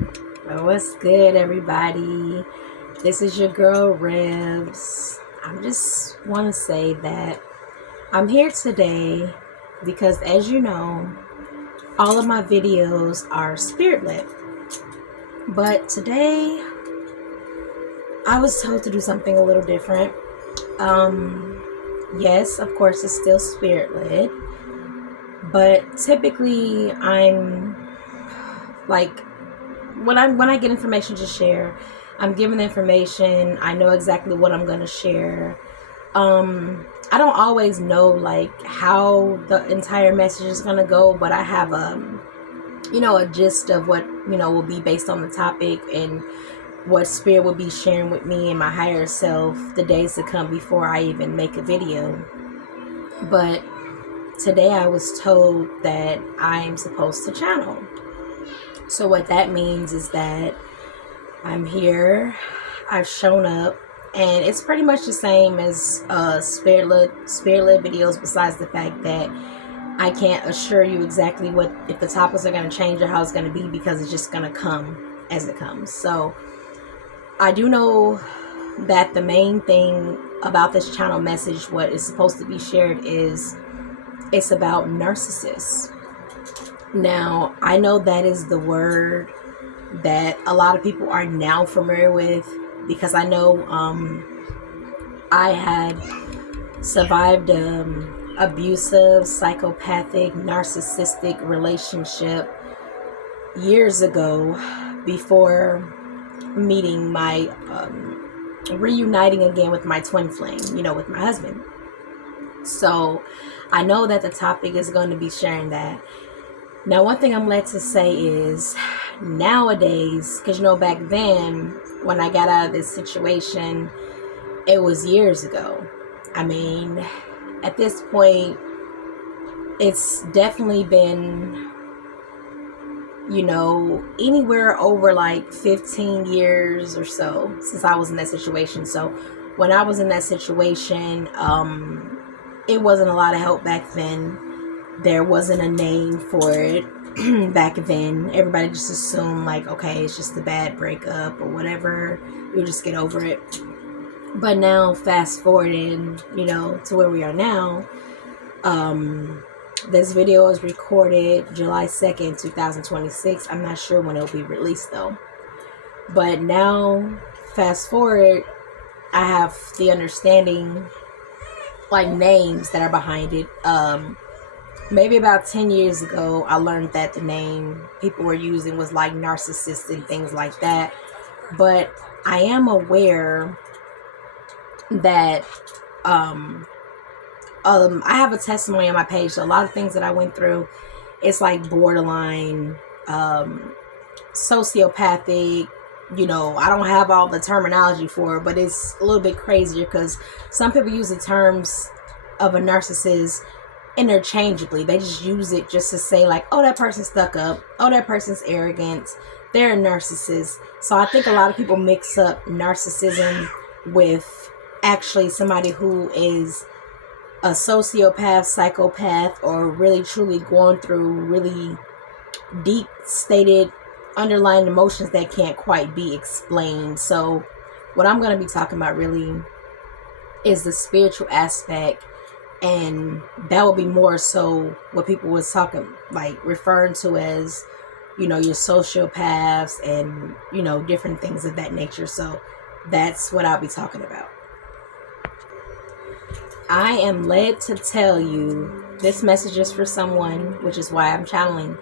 What's good, everybody? This is your girl Ribs. I just want to say that I'm here today because, as you know, all of my videos are spirit led. But today, I was told to do something a little different. Yes, of course, it's still spirit led, but typically, I'm like when I get information to share, I'm given the information. I know exactly what I'm going to share. I don't always know like how the entire message is going to go, but I have a gist of what will be based on the topic and what spirit will be sharing with me and my higher self the days to come before I even make a video. But today I was told that I am supposed to channel. So what that means is that I'm here, I've shown up, and it's pretty much the same as spirit-led videos, besides the fact that I can't assure you exactly if the topics are going to change or how it's going to be, because it's just going to come as it comes. So I do know that the main thing about this channel message, what is supposed to be shared, is it's about narcissists. Now, I know that is the word that a lot of people are now familiar with, because I know I had survived abusive, psychopathic, narcissistic relationship years ago before meeting reuniting again with my twin flame, with my husband. So I know that the topic is going to be sharing that. Now, one thing I'm led to say is nowadays, because back then when I got out of this situation, it was years ago. I mean, at this point, it's definitely been, anywhere over like 15 years or so since I was in that situation. So when I was in that situation, it wasn't a lot of help back then. There wasn't a name for it back then. Everybody just assumed like, okay, it's just a bad breakup or whatever. You'll just get over it. But now, fast forwarding, to where we are now, this video was recorded July 2nd, 2026. I'm not sure when it'll be released though. But now, fast forward, I have the understanding, like names that are behind it. Maybe about 10 years ago, I learned that the name people were using was like narcissist and things like that. But I am aware that I have a testimony on my page. So a lot of things that I went through, it's like borderline sociopathic. I don't have all the terminology for it, but it's a little bit crazier because some people use the terms of a narcissist interchangeably. They just use it just to say like, oh, that person's stuck up, oh, that person's arrogant, they're a narcissist. So I think a lot of people mix up narcissism with actually somebody who is a sociopath, psychopath, or really truly going through really deep stated underlying emotions that can't quite be explained. So what I'm going to be talking about really is the spiritual aspect. And that would be more so what people was talking, like referring to as, your sociopaths and, different things of that nature. So that's what I'll be talking about. I am led to tell you this message is for someone, which is why I'm channeling.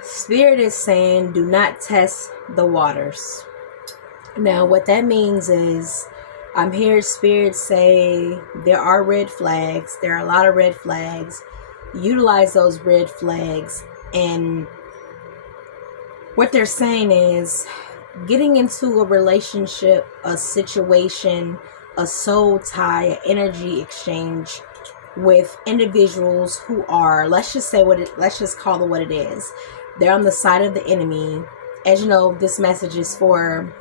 Spirit is saying, do not test the waters. Now, what that means is, I'm hearing Spirit say there are red flags. There are a lot of red flags. Utilize those red flags. And what they're saying is getting into a relationship, a situation, a soul tie, an energy exchange with individuals who are, let's just call it what it is. They're on the side of the enemy. As you know, this message is for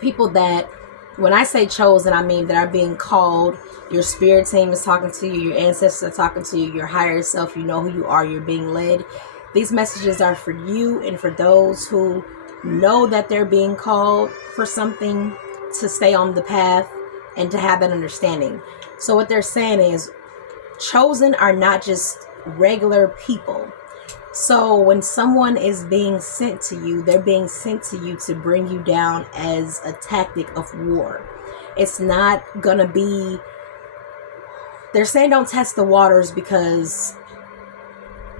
people that, when I say chosen, I mean that are being called. Your spirit team is talking to you. Your ancestors are talking to you. Your higher self, you know who you are. You're being led These messages are for you and for those who know that they're being called for something, to stay on the path and to have that understanding. So what they're saying is, chosen are not just regular people. So when someone is being sent to you, they're being sent to you to bring you down as a tactic of war. It's not gonna be, they're saying don't test the waters, because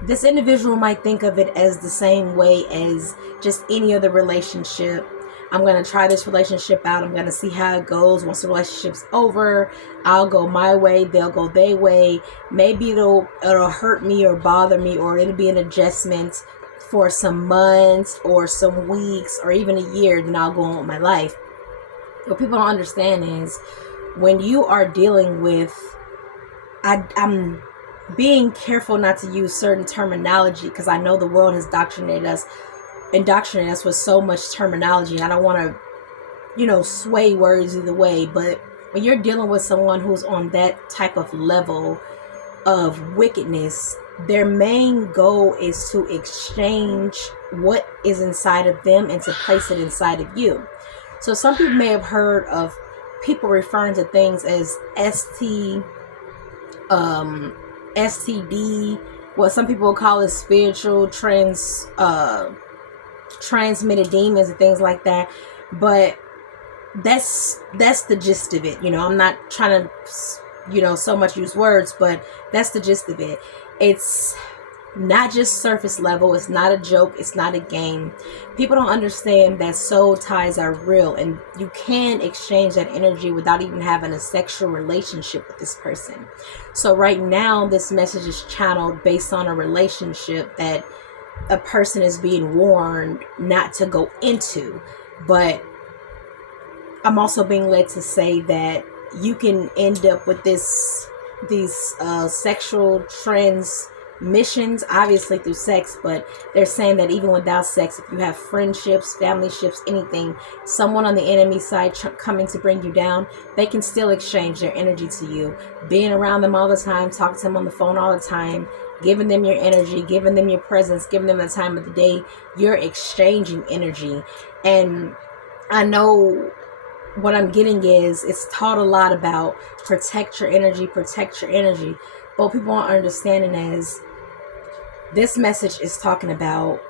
this individual might think of it as the same way as just any other relationship. I'm going to try this relationship out. I'm going to see how it goes. Once the relationship's over, I'll go my way, they'll go their way. Maybe it'll hurt me or bother me, or it'll be an adjustment for some months or some weeks or even a year, then I'll go on with my life. What people don't understand is, when you are dealing with, I'm being careful not to use certain terminology, because I know the world has indoctrinated us with so much terminology. I don't want to, sway words either way. But when you're dealing with someone who's on that type of level of wickedness, their main goal is to exchange what is inside of them and to place it inside of you. So some people may have heard of people referring to things as STD, what some people call it spiritual transmitted demons and things like that. But that's the gist of it. I'm not trying to, so much use words, but that's the gist of it. It's not just surface level. It's not a joke. It's not a game. People don't understand that soul ties are real, and you can exchange that energy without even having a sexual relationship with this person. So right now, this message is channeled based on a relationship that a person is being warned not to go into. But I'm also being led to say that you can end up with these sexual transmissions, obviously through sex, but they're saying that even without sex, if you have friendships, family ships, anything, someone on the enemy side coming to bring you down, they can still exchange their energy to you. Being around them all the time, talking to them on the phone all the time, giving them your energy, giving them your presence, giving them the time of the day, you're exchanging energy. And I know what I'm getting is, it's taught a lot about protect your energy. But what people aren't understanding is, this message is talking about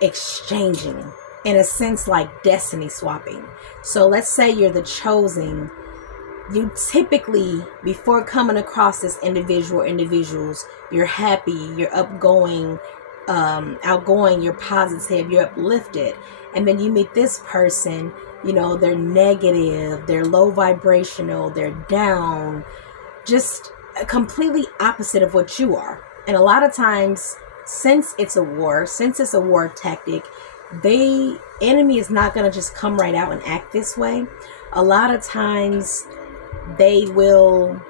exchanging, in a sense, like destiny swapping. So let's say you're the chosen. You typically, before coming across this individuals, you're happy, you're outgoing, you're positive, you're uplifted. And then you meet this person, they're negative, they're low vibrational, they're down, just completely opposite of what you are. And a lot of times, since it's a war tactic, the enemy is not going to just come right out and act this way. A lot of times they will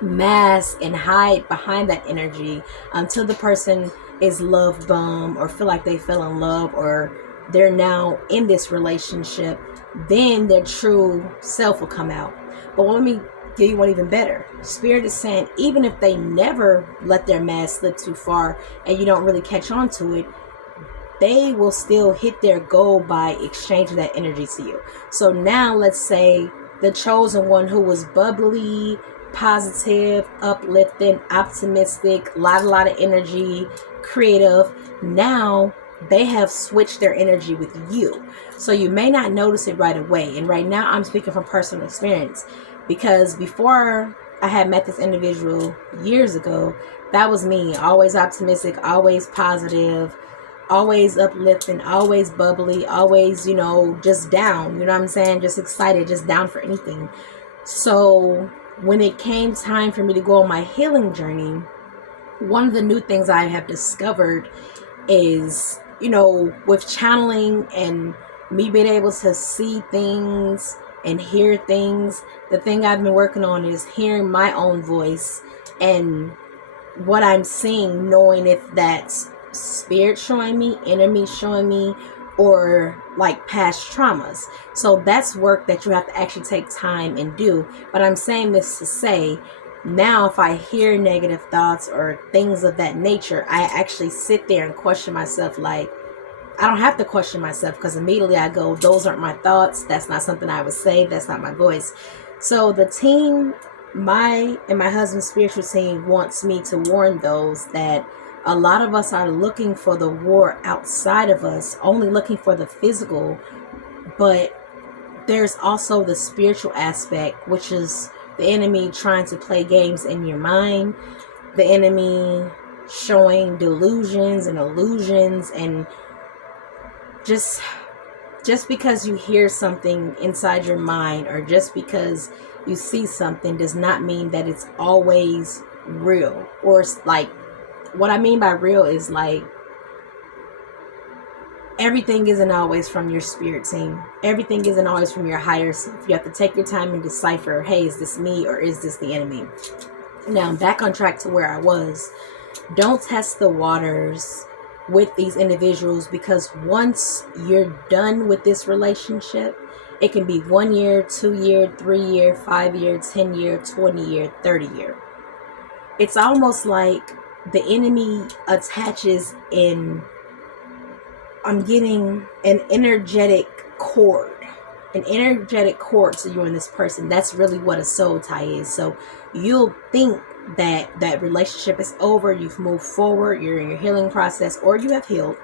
mask and hide behind that energy until the person is love bombed or feel like they fell in love, or they're now in this relationship. Then their true self will come out. But let me give you one even better. Spirit is saying, even if they never let their mask slip too far and you don't really catch on to it, they will still hit their goal by exchanging that energy to you. So now let's say the chosen one, who was bubbly, positive, uplifting, optimistic, a lot of energy, creative, now they have switched their energy with you. So you may not notice it right away. And right now I'm speaking from personal experience, because before I had met this individual years ago, that was me. Always optimistic, always positive, always uplifting, always bubbly, always, just down, you know what I'm saying? Just excited, just down for anything. So when it came time for me to go on my healing journey, one of the new things I have discovered is, with channeling and me being able to see things and hear things, the thing I've been working on is hearing my own voice and what I'm seeing, knowing if that's spirit showing me, enemy showing me, or like past traumas. So that's work that you have to actually take time and do. But I'm saying this to say, Now, if I hear negative thoughts or things of that nature, I actually sit there and question myself. Like, I don't have to question myself, because immediately I go, those aren't my thoughts. That's not something I would say. That's not my voice. So the team, my husband's spiritual team, wants me to warn those that a lot of us are looking for the war outside of us, only looking for the physical, but there's also the spiritual aspect, which is the enemy trying to play games in your mind, the enemy showing delusions and illusions, and just because you hear something inside your mind, or just because you see something, does not mean that it's always real. Or it's like, what I mean by real is like, everything isn't always from your spirit team. Everything isn't always from your higher self. You have to take your time and decipher, hey, is this me or is this the enemy? Now, I'm back on track to where I was. Don't test the waters with these individuals, because once you're done with this relationship, it can be 1 year, 2 year, 3 year, 5 year, 10 year, 20 year, 30 year. It's almost like the enemy attaches in, I'm getting an energetic cord to you and this person. That's really what a soul tie is. So you'll think that relationship is over, you've moved forward, you're in your healing process, or you have healed,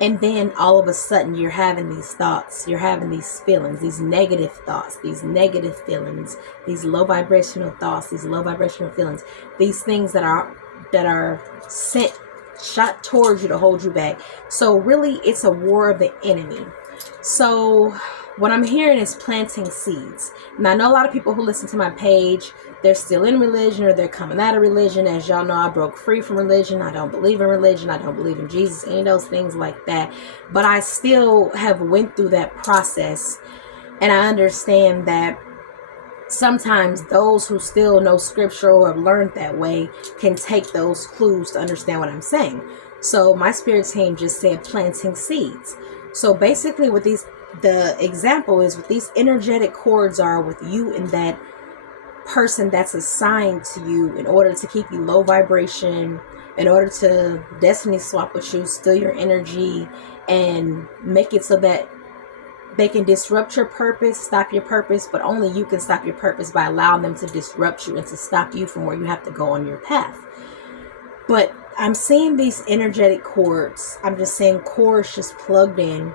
and then all of a sudden you're having these thoughts, you're having these feelings, these negative thoughts, these negative feelings, these low vibrational thoughts, these low vibrational feelings, these things that are shot towards you to hold you back. So really, it's a war of the enemy. So what I'm hearing is planting seeds. Now, I know a lot of people who listen to my page, they're still in religion, or they're coming out of religion. As y'all know, I broke free from religion. I don't believe in religion. I don't believe in Jesus, any of those things like that. But I still have went through that process, and I understand that sometimes those who still know scripture or have learned that way can take those clues to understand what I'm saying. So my spirit team just said planting seeds. So basically what the example is, what these energetic cords are with you and that person that's assigned to you, in order to keep you low vibration, in order to destiny swap with you, steal your energy, and make it so that they can disrupt your purpose, stop your purpose, but only you can stop your purpose by allowing them to disrupt you and to stop you from where you have to go on your path. But I'm seeing these energetic cords. I'm just saying cords just plugged in.